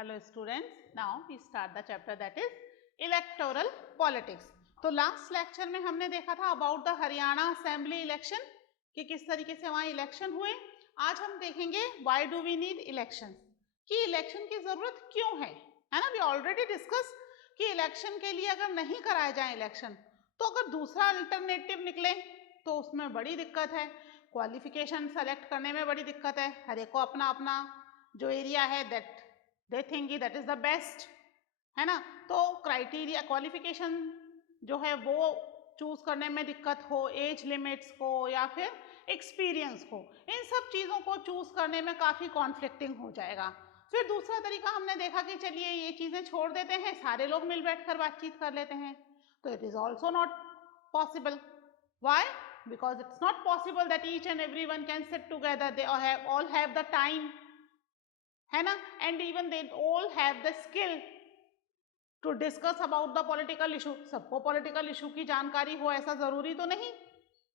Hello students, now we start the chapter that is electoral politics. तो last lecture में हमने देखा था about the Haryana assembly election कि किस तरीके से वहाँ इलेक्शन हुए. आज हम देखेंगे why do we need election, कि इलेक्शन की जरूरत क्यों है ना. वी ऑलरेडी डिस्कस कि इलेक्शन के लिए अगर नहीं कराए जाए इलेक्शन तो अगर दूसरा अल्टरनेटिव निकले तो उसमें बड़ी दिक्कत है, क्वालिफिकेशन सेलेक्ट करने में बड़ी दिक्कत है. हर एक को अपना अपना जो एरिया है that they think that is the best है ना. तो क्राइटेरिया क्वालिफिकेशन जो है वो चूज करने में दिक्कत हो, एज लिमिट्स को या फिर एक्सपीरियंस को, इन सब चीज़ों को चूज करने में काफ़ी कॉन्फ्लिक्टिंग हो जाएगा. फिर दूसरा तरीका हमने देखा कि चलिए ये चीज़ें छोड़ देते हैं, सारे लोग मिल बैठकर बातचीत कर लेते हैं, तो it is also not possible. Why? Because it's not possible that each and every one can sit together, they all have the time है ना, and even they all have the skill to discuss about the political issue. सबको political issue की जानकारी हो ऐसा जरूरी तो नहीं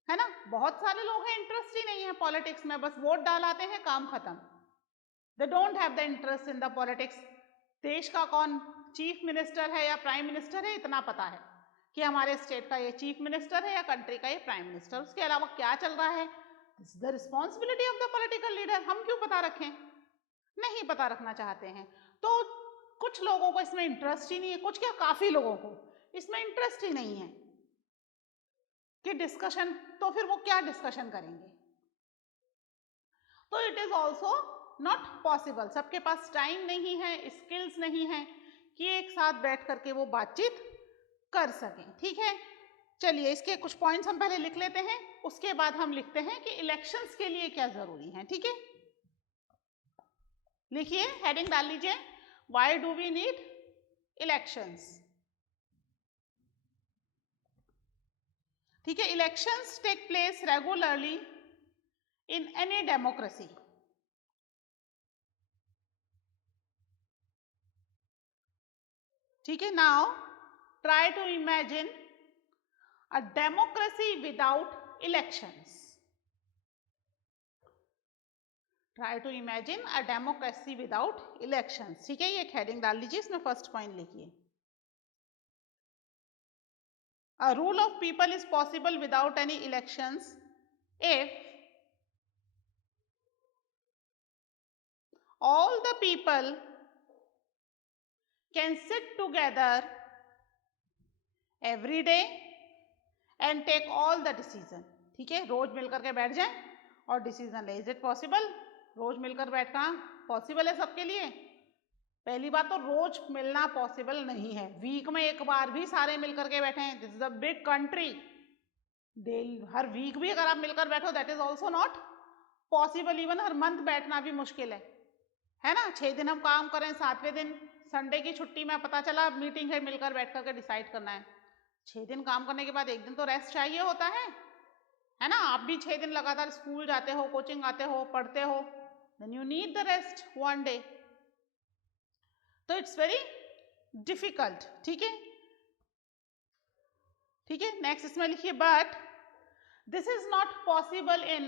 है ना. बहुत सारे लोग हैं इंटरेस्ट ही नहीं है पॉलिटिक्स में, बस वोट डालाते हैं, काम खत्म. They don't have the interest in the politics. देश का कौन चीफ मिनिस्टर है या प्राइम मिनिस्टर है इतना पता है कि हमारे स्टेट का ये चीफ मिनिस्टर है या कंट्री का ये प्राइम मिनिस्टर. उसके अलावा क्या चल रहा है, this is the responsibility of the political leader. हम क्यों पता रखें, नहीं पता रखना चाहते हैं. तो कुछ लोगों को इसमें इंटरेस्ट ही नहीं है, कुछ क्या काफी लोगों को इसमें इंटरेस्ट ही नहीं है कि डिस्कशन, तो फिर वो क्या डिस्कशन करेंगे. तो it is also not possible. सबके पास टाइम नहीं है, स्किल्स नहीं है कि एक साथ बैठ करके वो बातचीत कर सकें. ठीक है, चलिए इसके कुछ पॉइंट्स हम पहले लिख लेते हैं, उसके बाद हम लिखते हैं कि इलेक्शंस के लिए क्या जरूरी है. ठीक है, लिखिए, हेडिंग डाल लीजिए, why do we need elections. ठीक है, elections take place regularly in any democracy. ठीक है, now try to imagine a democracy without elections. Try to imagine a democracy without elections. ठीक है, ये हेडिंग डाल लीजिए, इसमें फर्स्ट पॉइंट लिखिए. A rule of people is possible without any elections if all the people can sit together every day and take all the decision. ठीक है, रोज मिलकर के बैठ जाएं और डिसीजन ले. Is it possible? रोज मिलकर बैठना पॉसिबल है सबके लिए? पहली बात तो रोज मिलना पॉसिबल नहीं है, वीक में एक बार भी सारे मिलकर के बैठे हैं. This is a big country, हर वीक भी अगर आप मिलकर बैठो that is also not possible. Even हर मंथ बैठना भी मुश्किल है ना. 6 दिन हम काम करें, 7वें दिन संडे की छुट्टी में पता चला मीटिंग है, मिलकर बैठ करके डिसाइड करना है. 6 दिन काम करने के बाद एक दिन तो रेस्ट चाहिए होता है ना. आप भी 6 दिन लगातार स्कूल जाते हो, कोचिंग आते हो, पढ़ते हो, then you need the rest one day. तो इट्स वेरी डिफिकल्ट. ठीक है, ठीक है, नेक्स्ट इसमें लिखिए, but this is not possible in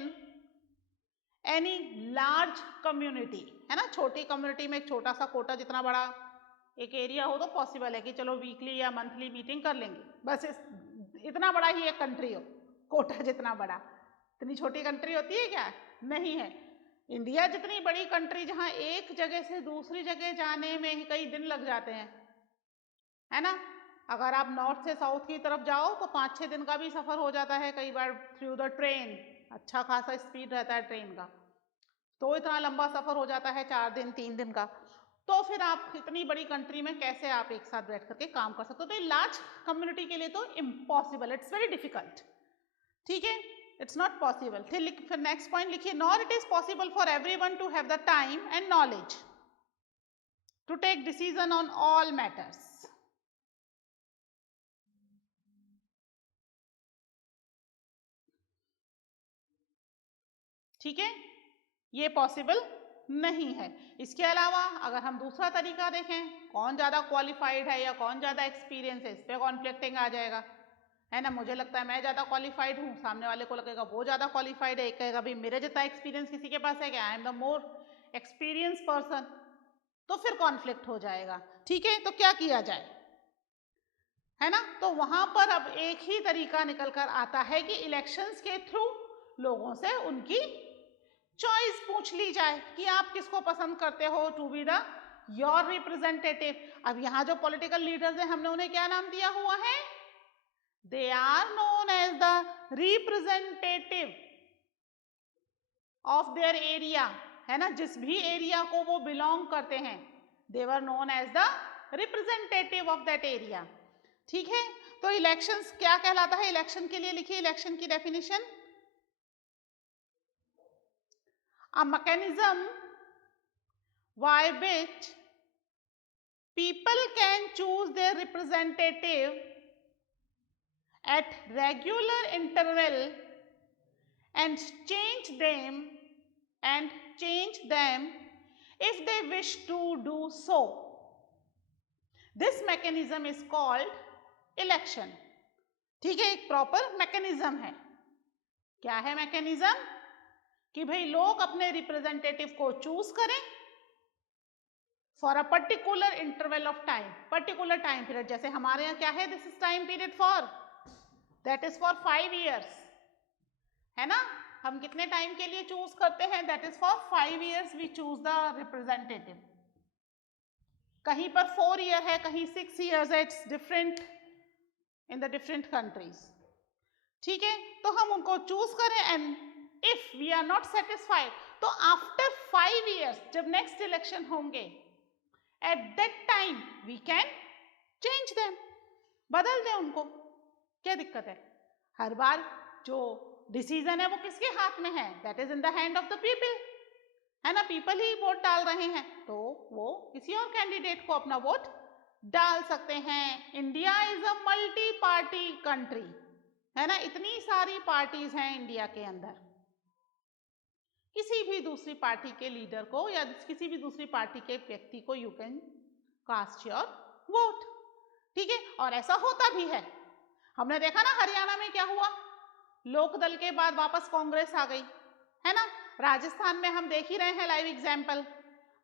any large community. है ना, छोटी कम्युनिटी में एक छोटा सा कोटा जितना बड़ा एक एरिया हो तो पॉसिबल है कि चलो वीकली या मंथली मीटिंग कर लेंगे. बस इतना बड़ा ही एक कंट्री हो, कोटा जितना बड़ा. इतनी छोटी कंट्री होती है क्या? नहीं है. इंडिया जितनी बड़ी कंट्री, जहां एक जगह से दूसरी जगह जाने में ही कई दिन लग जाते हैं, है ना. अगर आप नॉर्थ से साउथ की तरफ जाओ तो 5-6 दिन का भी सफर हो जाता है कई बार थ्रू द ट्रेन. अच्छा खासा स्पीड रहता है ट्रेन का, तो इतना लंबा सफर हो जाता है 4 दिन 3 दिन का. तो फिर आप इतनी बड़ी कंट्री में कैसे आप एक साथ बैठ करके काम कर सकते हो? तो लार्ज कम्युनिटी के लिए तो इम्पॉसिबल, इट्स वेरी डिफिकल्ट. ठीक है, इट्स नॉट पॉसिबल. फिर नेक्स्ट पॉइंट लिखिए, nor it is possible for everyone to have the time and knowledge to take decision on all matters. ठीक है, ये पॉसिबल नहीं है. इसके अलावा अगर हम दूसरा तरीका देखें, कौन ज़्यादा क्वालिफाइड है या कौन ज़्यादा एक्सपीरियंस है, इस पर कॉन्फ्लिक्टिंग आ जाएगा, है ना. मुझे लगता है मैं ज़्यादा क्वालिफाइड हूँ, सामने वाले को लगेगा वो ज़्यादा क्वालिफाइड है, एक कहेगा भाई मेरे जितना एक्सपीरियंस किसी के पास है क्या, I am the more experience person. तो फिर कॉन्फ्लिक्ट हो जाएगा। ठीक है, तो क्या किया जाए, है ना। तो वहां पर अब एक ही तरीका निकल कर आता है कि इलेक्शंस के थ्रू लोगों से उनकी चॉइस पूछ ली जाए कि आप किसको पसंद करते हो to be the your representative. अब यहाँ जो पॉलिटिकल लीडर्स हैं हमने उन्हें क्या नाम दिया हुआ है, they are known as the representative of their area, है ना। जिस भी एरिया को वो बिलोंग करते हैं, they were known as the representative of that area. ठीक है, तो इलेक्शंस क्या कहलाता है, इलेक्शन के लिए लिखिए इलेक्शन की definition, a mechanism by which people can choose their representative at regular interval and change them if they wish to do so. This mechanism is called election. ठीक है, एक प्रॉपर मैकेनिज्म है। क्या है मैकेनिज्म, कि भाई लोग अपने रिप्रेजेंटेटिव को चूज करें for a particular interval of time, particular time period. जैसे हमारे यहाँ क्या है, this is time period for, that is for 5 years, है ना। हम कितने टाइम के लिए चूज करते हैं, that is for 5 years we choose the representative. कहीं पर 4 year है, कहीं 6 years है, it's different in the different countries. ठीक है, तो हम उनको चूज करें and if we are not satisfied, तो आफ्टर 5 years जब नेक्स्ट इलेक्शन होंगे, at that time we can change them, बदल दें उनको। क्या दिक्कत है, हर बार जो डिसीजन है वो किसके हाथ में है, that is in the hand of the people, है ना। पीपल ही वोट डाल रहे हैं, तो वो किसी और कैंडिडेट को अपना वोट डाल सकते हैं। India is a multi party country, है ना, इतनी सारी पार्टीज हैं इंडिया के अंदर। किसी भी दूसरी पार्टी के लीडर को या किसी भी दूसरी पार्टी के व्यक्ति को you can cast your vote. ठीक है, और ऐसा होता भी है। हमने देखा ना हरियाणा में क्या हुआ, लोकदल के बाद वापस कांग्रेस आ गई, है ना। राजस्थान में हम देख ही रहे हैं लाइव एग्जाम्पल,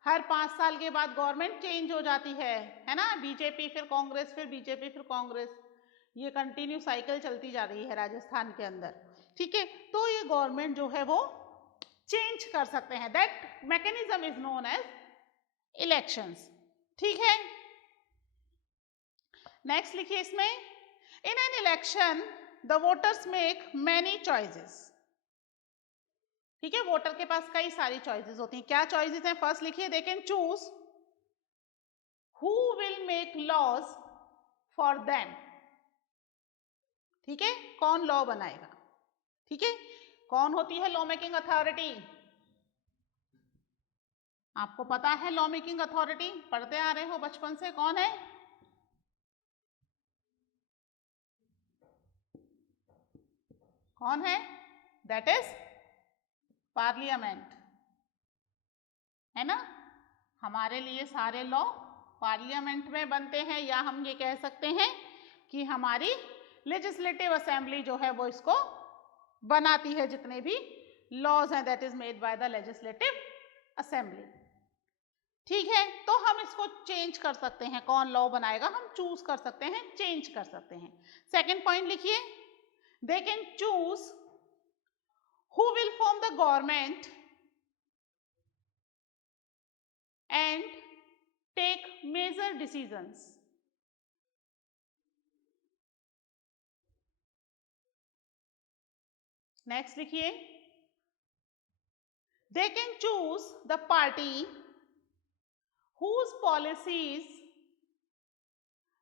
हर 5 साल के बाद गवर्नमेंट चेंज हो जाती है ना। बीजेपी फिर कांग्रेस, फिर बीजेपी फिर कांग्रेस, ये कंटिन्यू साइकिल चलती जा रही है राजस्थान के अंदर। ठीक है, तो ये गवर्नमेंट जो है वो चेंज कर सकते हैं, that mechanism is known as elections. ठीक है, नेक्स्ट लिखिए इसमें, in an election the voters make many choices. ठीक है, वोटर के पास कई सारी चॉइसेस होती हैं। क्या चॉइसेस हैं, फर्स्ट लिखिए, they can choose who will make laws for them. ठीक है, कौन लॉ बनाएगा। ठीक है, कौन होती है लॉ मेकिंग अथॉरिटी, आपको पता है लॉ मेकिंग अथॉरिटी, पढ़ते आ रहे हो बचपन से, कौन है, कौन है, दैट इज पार्लियामेंट, है ना। हमारे लिए सारे लॉ पार्लियामेंट में बनते हैं, या हम ये कह सकते हैं कि हमारी लेजिस्लेटिव असेंबली जो है वो इसको बनाती है, जितने भी लॉज हैं that is made by the legislative assembly. ठीक है, तो हम इसको चेंज कर सकते हैं, कौन लॉ बनाएगा हम चूज कर सकते हैं, चेंज कर सकते हैं। सेकेंड पॉइंट लिखिए, they can choose who will form the government and take major decisions. Next लिखिए, they can choose the party whose policies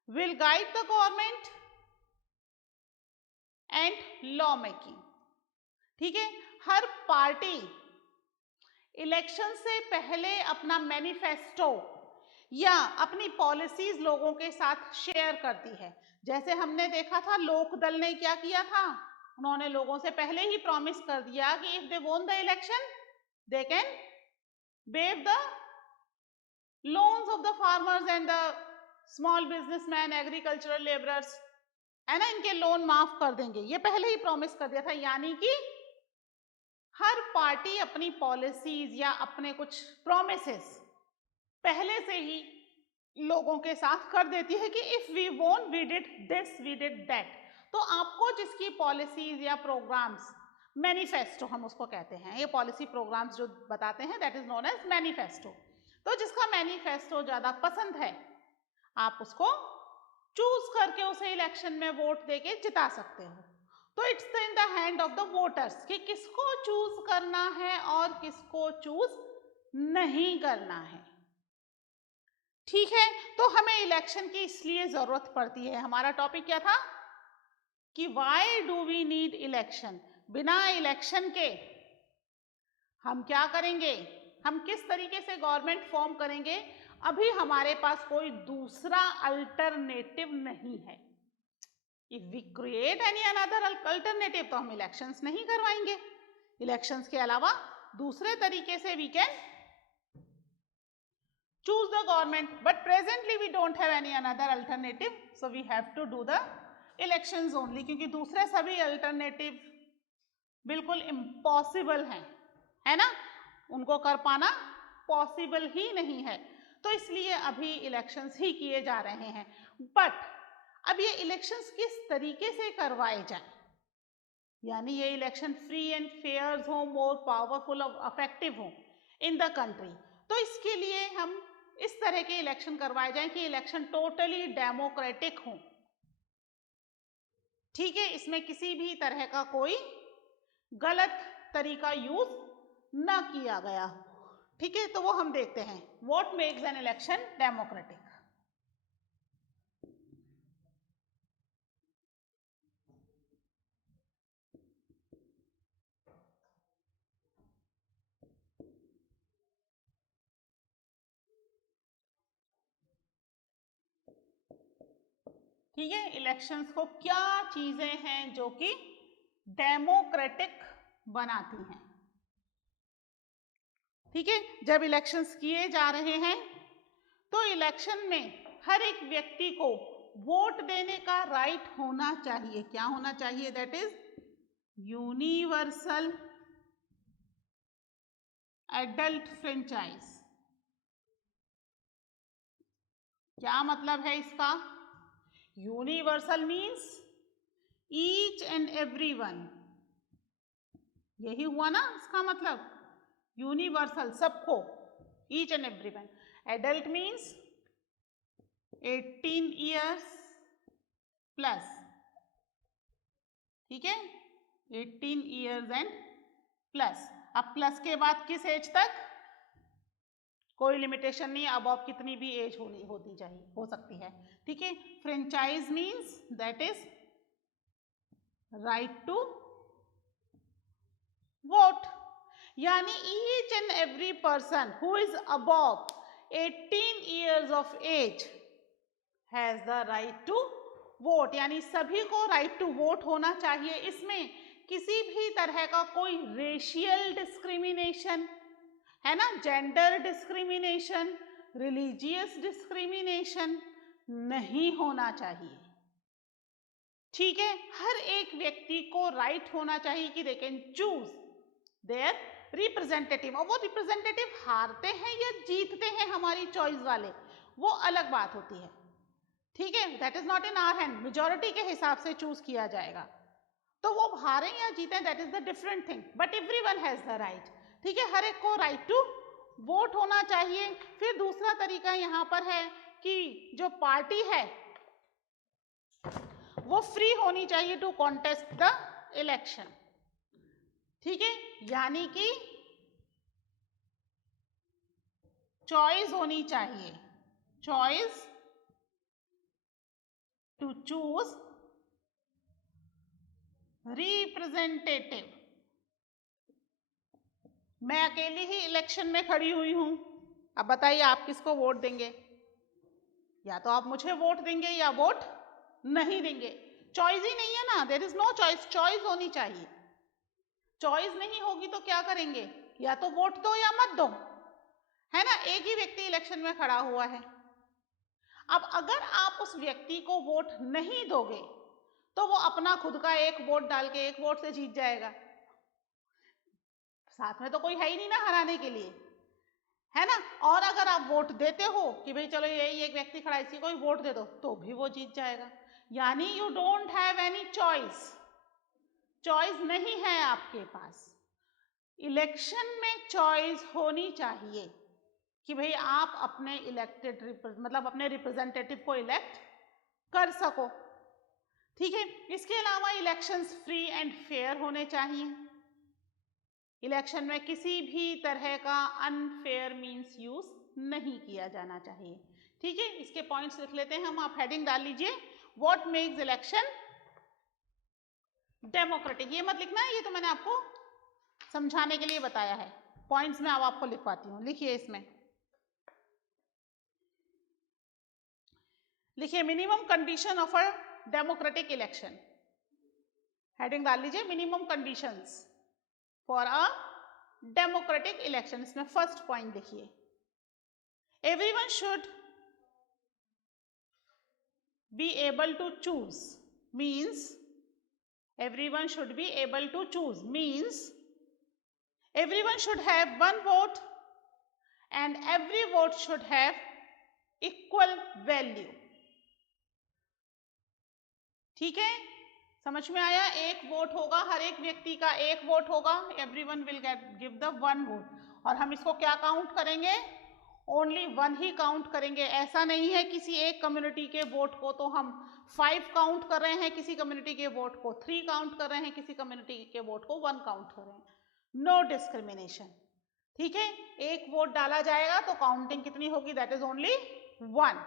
will guide the government and law making. ठीक है, हर पार्टी इलेक्शन से पहले अपना manifesto या अपनी policies लोगों के साथ शेयर करती है। जैसे हमने देखा था लोकदल ने क्या किया था, उन्होंने लोगों से पहले ही प्रॉमिस कर दिया कि if they won the election they can wave the loans of the farmers and the small businessman, agricultural labourers, है ना, इनके लोन माफ कर देंगे, ये पहले ही प्रॉमिस कर दिया था। यानी कि हर पार्टी अपनी पॉलिसीज या अपने कुछ प्रोमिसेस पहले से ही लोगों के साथ कर देती है कि if we won't we did this we did that. तो आपको जिसकी पॉलिसीज या प्रोग्राम्स, मैनिफेस्टो हम उसको कहते हैं, ये पॉलिसी प्रोग्राम्स जो बताते हैं that is known as manifesto. तो जिसका मैनिफेस्टो ज्यादा पसंद है आप उसको चूज करके उसे इलेक्शन में वोट देके जिता सकते हो। तो it's in the hand of the voters कि किसको चूज करना है और किसको चूज नहीं करना है। ठीक है, तो हमें इलेक्शन की इसलिए जरूरत पड़ती है। हमारा टॉपिक क्या था कि why do we need election. बिना इलेक्शन के हम क्या करेंगे, हम किस तरीके से गवर्नमेंट फॉर्म करेंगे, अभी हमारे पास कोई दूसरा अल्टरनेटिव नहीं है। If we create any another alternative तो हम इलेक्शंस नहीं करवाएंगे। इलेक्शंस के अलावा दूसरे तरीके से we can choose the government, but presently we don't have any another alternative, so we have to do the elections only, क्योंकि दूसरे सभी अल्टरनेटिव बिल्कुल इम्पॉसिबल हैं, है ना, उनको कर पाना पॉसिबल ही नहीं है। तो इसलिए अभी इलेक्शंस ही किए जा रहे हैं। बट अब ये इलेक्शंस किस तरीके से करवाए जाएं, यानी ये इलेक्शन फ्री एंड फेयर हो, मोर पावरफुल और इफेक्टिव हो इन द कंट्री, तो इसके लिए हम इस तरह के इलेक्शन करवाए जाएं कि इलेक्शन टोटली डेमोक्रेटिक हो। ठीक है, इसमें किसी भी तरह का कोई गलत तरीका यूज ना किया गया। ठीक है, तो वो हम देखते हैं, what makes an election democratic. ठीक है, इलेक्शंस को क्या चीजें हैं जो कि डेमोक्रेटिक बनाती हैं। ठीक है, जब इलेक्शंस किए जा रहे हैं तो इलेक्शन में हर एक व्यक्ति को वोट देने का राइट होना चाहिए। क्या होना चाहिए, that is universal adult franchise. क्या मतलब है इसका, universal means each and every one, यही हुआ ना इसका मतलब, यूनिवर्सल सबको, each and every one. Adult means 18 years plus, ठीक है, 18 ईयर्स एंड प्लस। अब प्लस के बाद किस एज तक, कोई लिमिटेशन नहीं, अब आप कितनी भी एज होती चाहिए, हो सकती है। ठीक है, franchise means that is right to vote, यानी each and every person who is above 18 years of age has the right to vote, यानी सभी को राइट टू वोट होना चाहिए। इसमें किसी भी तरह का कोई रेशियल डिस्क्रिमिनेशन, है ना, जेंडर डिस्क्रिमिनेशन, रिलीजियस डिस्क्रिमिनेशन नहीं होना चाहिए। ठीक है, हर एक व्यक्ति को राइट होना चाहिए कि दे कैन चूज देयर रिप्रेजेंटेटिव, और वो रिप्रेजेंटेटिव हारते हैं या जीतते हैं हमारी चॉइस वाले, वो अलग बात होती है। ठीक है, that is not in our hand, majority के हिसाब से चूज किया जाएगा, तो वो हारे या जीते that is the different thing, but everyone has the right. ठीक है, हर एक को राइट टू वोट होना चाहिए। फिर दूसरा तरीका यहाँ पर है कि जो पार्टी है वो फ्री होनी चाहिए टू कॉन्टेस्ट द इलेक्शन। ठीक है, यानी कि चॉइस होनी चाहिए, चॉइस टू चूज रिप्रेजेंटेटिव। मैं अकेली ही इलेक्शन में खड़ी हुई हूं, अब बताइए आप किसको वोट देंगे, या तो आप मुझे वोट देंगे या वोट नहीं देंगे। चॉइस ही नहीं है ना, there is no choice, choice होनी चाहिए। चॉइस नहीं होगी तो क्या करेंगे, या तो वोट दो या मत दो, है ना, एक ही व्यक्ति इलेक्शन में खड़ा हुआ है। अब अगर आप उस व्यक्ति को वोट नहीं दोगे तो वो अपना खुद का एक वोट डाल के एक वोट से जीत जाएगा, साथ में तो कोई है ही नहीं ना हराने के लिए, है ना। और अगर आप वोट देते हो कि भाई चलो यही एक व्यक्ति खड़ा है, इसी को ही वोट दे दो, तो भी वो जीत जाएगा। यानी you don't have any choice, choice नहीं है आपके पास। इलेक्शन में चॉइस होनी चाहिए कि भाई आप अपने इलेक्टेड मतलब अपने रिप्रेजेंटेटिव को इलेक्ट कर सको, ठीक है। इसके अलावा इलेक्शंस फ्री एंड फेयर होने चाहिए। इलेक्शन में किसी भी तरह का अनफेयर मीन्स यूज नहीं किया जाना चाहिए, ठीक है। इसके पॉइंट्स लिख लेते हैं हम, आप हेडिंग डाल लीजिए, व्हाट मेक्स इलेक्शन डेमोक्रेटिक। ये मत लिखना है, ये तो मैंने आपको समझाने के लिए बताया है। पॉइंट्स में अब आपको लिखवाती हूँ, लिखिए इसमें, लिखिए minimum condition of a democratic election. Heading डाल लीजिए minimum conditions for a democratic election. इसमें फर्स्ट पॉइंट देखिए, everyone should be able to choose, means everyone should be able to choose, means everyone should have one vote and every vote should have equal value, ठीक है, समझ में आया। एक vote होगा, हर एक व्यक्ति का एक वोट होगा, everyone will give the one vote, और हम इसको क्या काउंट करेंगे, ओनली वन ही काउंट करेंगे। ऐसा नहीं है किसी एक कम्युनिटी के वोट को तो हम 5 काउंट कर रहे हैं, किसी कम्युनिटी के वोट को 3 काउंट कर रहे हैं, किसी कम्युनिटी के वोट को 1 काउंट कर रहे हैं। नो डिस्क्रिमिनेशन, ठीक है। एक वोट डाला जाएगा तो काउंटिंग कितनी होगी, दैट इज ओनली 1,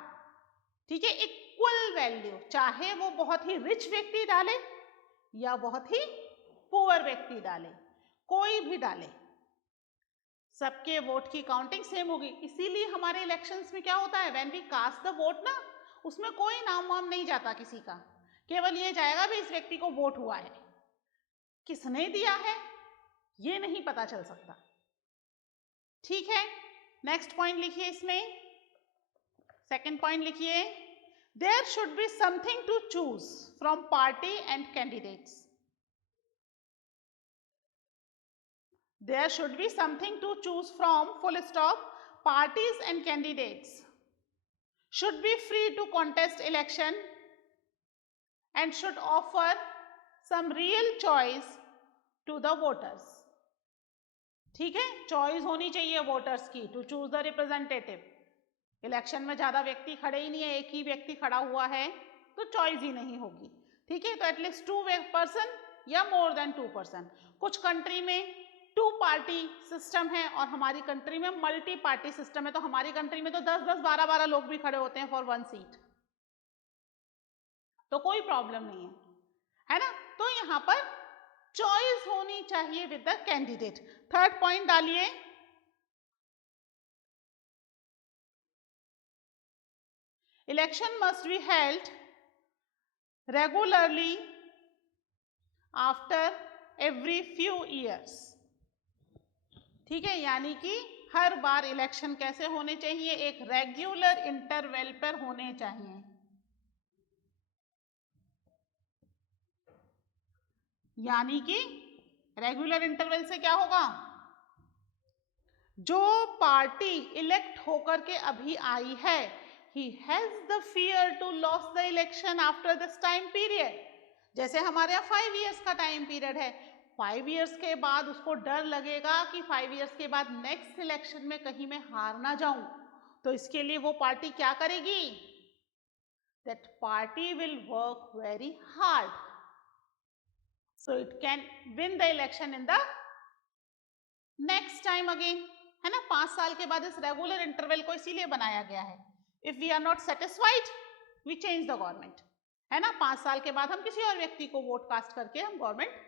ठीक है। इक्वल वैल्यू, चाहे वो बहुत ही रिच व्यक्ति डाले या बहुत ही पुअर व्यक्ति डाले, कोई भी डाले, सबके वोट की काउंटिंग सेम होगी। इसीलिए हमारे इलेक्शंस में क्या होता है, when we cast the vote ना, उसमें कोई नाम वाम नहीं जाता किसी का, केवल ये जाएगा भी इस व्यक्ति को वोट हुआ है, किसने दिया है ये नहीं पता चल सकता, ठीक है। नेक्स्ट पॉइंट लिखिए इसमें, सेकंड पॉइंट लिखिए, there should be something to choose from party and candidates. There should be something to choose from, full stop. Parties and candidates should be free to contest election and should offer some real choice to the voters, ठीक है। Choice होनी चाहिए voters की to choose the representative. Election में ज्यादा व्यक्ति खड़े ही नहीं है, एक ही व्यक्ति खड़ा हुआ है तो चॉइस ही नहीं होगी, ठीक है। तो एटलीस्ट 2 पर्सन या मोर देन 2 पर्सन। कुछ कंट्री में 2 पार्टी सिस्टम है और हमारी कंट्री में मल्टी पार्टी सिस्टम है, तो हमारी कंट्री में तो 10-10, 12-12 लोग भी खड़े होते हैं फॉर 1 सीट, तो कोई प्रॉब्लम नहीं है ना। तो यहां पर चॉइस होनी चाहिए with the candidate. Third point डालिए, election must be held regularly after every few years, ठीक है। यानी कि हर बार इलेक्शन कैसे होने चाहिए, एक रेगुलर इंटरवल पर होने चाहिए। यानी कि रेगुलर इंटरवल से क्या होगा, जो पार्टी इलेक्ट होकर के अभी आई है, he has the fear to loss the election after this time period. जैसे हमारे यहाँ 5 ईयर्स का टाइम पीरियड है, 5 ईयर्स के बाद उसको डर लगेगा कि 5 ईयर्स के बाद नेक्स्ट इलेक्शन में कहीं मैं हार ना जाऊं, तो इसके लिए वो पार्टी क्या करेगी, that party will work very hard so it can win the election in the next time again, है ना। 5 साल के बाद इस रेगुलर इंटरवल को इसीलिए बनाया गया है, if we are not satisfied we change the government, है ना। 5 साल के बाद हम किसी और व्यक्ति को वोट कास्ट करके हम गवर्नमेंट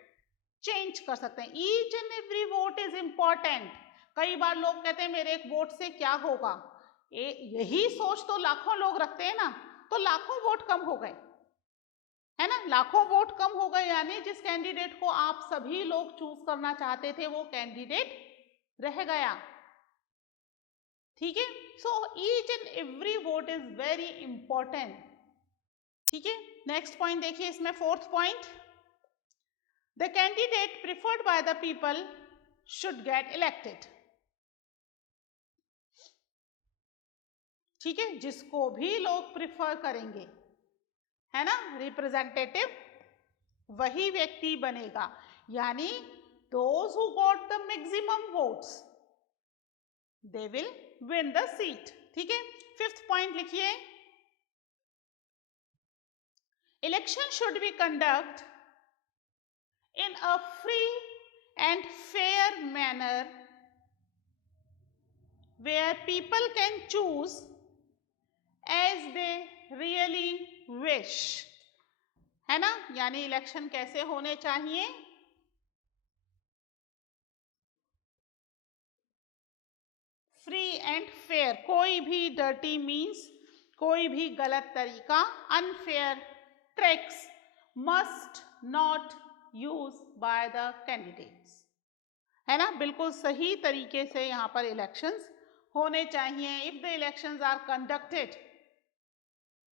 चेंज कर सकते हैं। Each and every vote is important. कई बार लोग कहते हैं मेरे एक वोट से क्या होगा, यही सोच तो लाखों लोग रखते हैं ना, तो लाखों वोट कम हो गए, है ना। लाखों वोट कम हो गए, यानी जिस कैंडिडेट को आप सभी लोग चूज करना चाहते थे वो कैंडिडेट रह गया, ठीक है। So each and every vote is very important, ठीक है। नेक्स्ट पॉइंट देखिए इसमें, fourth point, the candidate preferred by the people should get elected. ठीक है, जिसको भी लोग प्रिफर करेंगे, है ना, रिप्रेजेंटेटिव वही व्यक्ति बनेगा, यानी those who got the maximum votes they will win the seat. ठीक है, फिफ्थ पॉइंट लिखिए, election should be conduct in a free and fair manner where people can choose as they really wish, है ना, यानी election कैसे होने चाहिए, free and fair, कोई भी डर्टी मीन्स कोई भी गलत तरीका, unfair tricks must not use by the candidates, है ना, बिल्कुल सही तरीके से यहाँ पर इलेक्शंस होने चाहिए। If the elections are conducted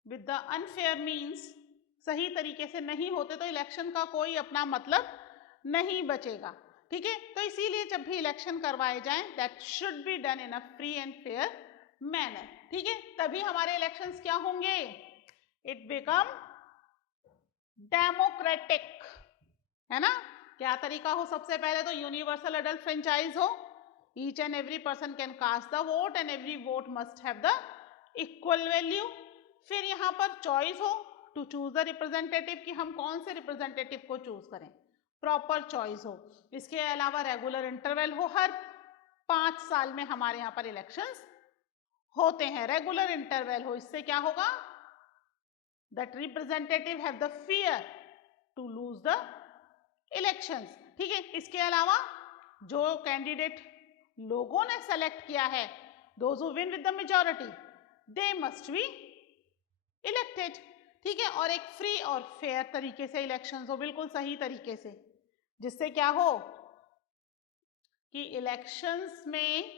with the unfair means, सही तरीके से नहीं होते तो इलेक्शन का कोई अपना मतलब नहीं बचेगा। ठीक है, तो इसीलिए जब भी इलेक्शन करवाए जाएं that should be done in a free and fair manner. ठीक है, तभी हमारे इलेक्शंस क्या होंगे, इट बिकम डेमोक्रेटिक, है ना। क्या तरीका हो, सबसे पहले तो यूनिवर्सल अडल्ट फ्रेंचाइज हो, each and every person can cast the vote and every vote must have the equal value. फिर यहाँ पर चॉइस हो टू चूज द रिप्रेजेंटेटिव, कि हम कौन से रिप्रेजेंटेटिव को चूज करें, प्रॉपर चॉइस हो। इसके अलावा रेगुलर इंटरवल हो, हर 5 साल में हमारे यहाँ पर इलेक्शंस होते हैं, रेगुलर इंटरवल हो। इससे क्या होगा, that representative have the fear to lose the elections. ठीक है, इसके अलावा जो कैंडिडेट लोगों ने सेलेक्ट किया है, those who win with the majority, they must be elected. ठीक है, और एक फ्री और फेयर तरीके से इलेक्शंस हो, बिल्कुल सही तरीके से, जिससे क्या हो कि इलेक्शंस में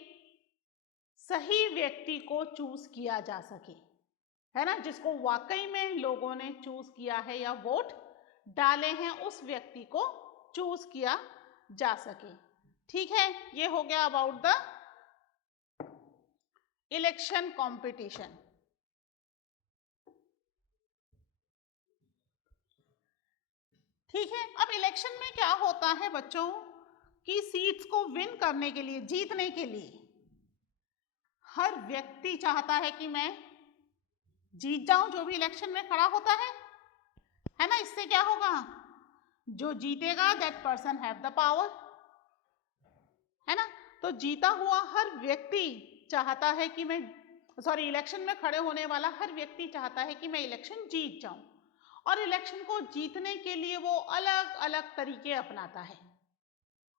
सही व्यक्ति को चूज किया जा सके, है ना, जिसको वाकई में लोगों ने चूज किया है या वोट डाले हैं, उस व्यक्ति को चूज किया जा सके। ठीक है, ये हो गया अबाउट द इलेक्शन कंपटीशन। ठीक है, अब इलेक्शन में क्या होता है बच्चों कि सीट्स को विन करने के लिए, जीतने के लिए हर व्यक्ति चाहता है कि मैं जीत जाऊं, जो भी इलेक्शन में खड़ा होता है ना। इससे क्या होगा, जो जीतेगा that person have the power, है ना। तो जीता हुआ हर व्यक्ति चाहता है कि मैं, सॉरी, इलेक्शन में खड़े होने वाला हर व्यक्ति चाहता है कि मैं इलेक्शन जीत जाऊं, और इलेक्शन को जीतने के लिए वो अलग अलग तरीके अपनाता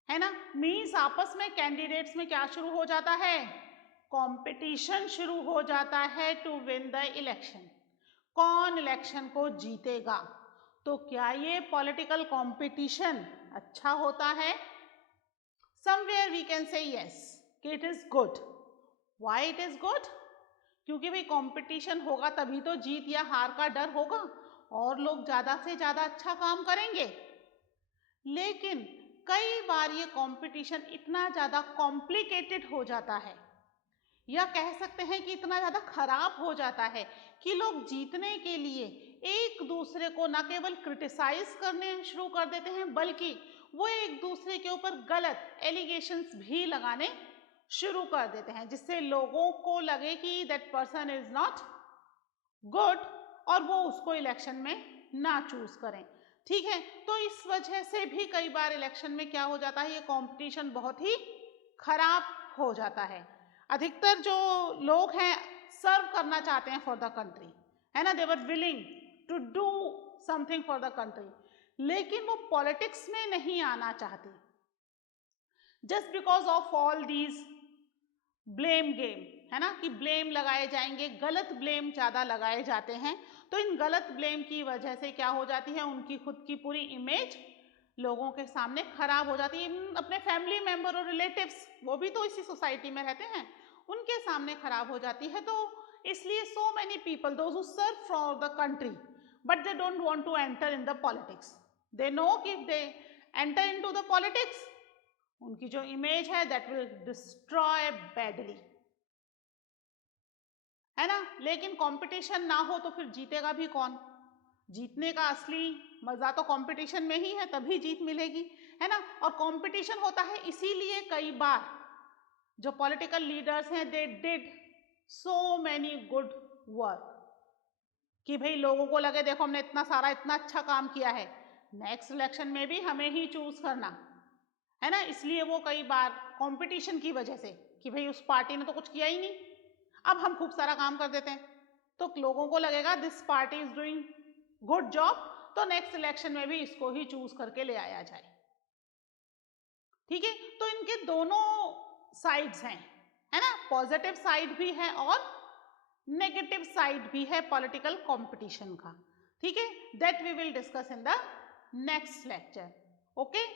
है ना। मीन्स आपस में कैंडिडेट्स में क्या शुरू हो जाता है, कंपटीशन शुरू हो जाता है टू विन द इलेक्शन, कौन इलेक्शन को जीतेगा। तो क्या ये पॉलिटिकल कंपटीशन अच्छा होता है, somewhere we can say yes कि it is good. Why it is good, क्योंकि भाई कंपटीशन होगा तभी तो जीत या हार का डर होगा, और लोग ज्यादा से ज्यादा अच्छा काम करेंगे। लेकिन कई बार ये कंपटीशन इतना ज्यादा कॉम्प्लिकेटेड हो जाता है, या कह सकते हैं कि इतना ज्यादा खराब हो जाता है कि लोग जीतने के लिए एक दूसरे को न केवल क्रिटिसाइज करने शुरू कर देते हैं, बल्कि वो एक दूसरे के ऊपर गलत एलिगेशंस भी लगाने शुरू कर देते हैं, जिससे लोगों को लगे कि that person is not good, और वो उसको इलेक्शन में ना चूज करें। ठीक है, तो इस वजह से भी कई बार इलेक्शन में क्या हो जाता है, ये कंपटीशन बहुत ही खराब हो जाता है। अधिकतर जो लोग हैं सर्व करना चाहते हैं फॉर द कंट्री, है ना, they were willing to do something for the country, लेकिन वो पॉलिटिक्स में नहीं आना चाहते, just because of all these blame game, है ना, कि ब्लेम लगाए जाएंगे, गलत ब्लेम ज्यादा लगाए जाते हैं। तो इन गलत ब्लेम की वजह से क्या हो जाती है, उनकी खुद की पूरी इमेज लोगों के सामने खराब हो जाती है। अपने फैमिली मेंबर और रिलेटिव्स, वो भी तो इसी सोसाइटी में रहते हैं, उनके सामने खराब हो जाती है। तो इसलिए so many people those who serve for the country but they don't want to enter in the politics, they know कि if they enter into the politics उनकी जो इमेज है दैट विल डिस्ट्रॉय बैडली। है ना। लेकिन competition ना हो तो फिर जीतेगा भी कौन? जीतने का असली मजा तो कंपटीशन में ही है, तभी जीत मिलेगी, है ना। और कंपटीशन होता है इसीलिए कई बार जो पॉलिटिकल लीडर्स हैं they did so many good work कि भाई लोगों को लगे देखो हमने इतना सारा इतना अच्छा काम किया है, नेक्स्ट इलेक्शन में भी हमें ही चूज करना है ना। इसलिए वो कई बार कंपटीशन की वजह से कि भाई उस पार्टी ने तो कुछ किया ही नहीं, अब हम खूब सारा काम कर देते हैं तो लोगों को लगेगा this party is doing good job, तो नेक्स्ट इलेक्शन में भी इसको ही चूज करके ले आया जाए। ठीक है, तो इनके दोनों साइड्स हैं, है ना। पॉजिटिव साइड भी है और नेगेटिव साइड भी है पॉलिटिकल कंपटीशन का। ठीक है, that we will discuss in the next lecture. Okay,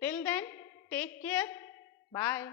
till then take care, bye.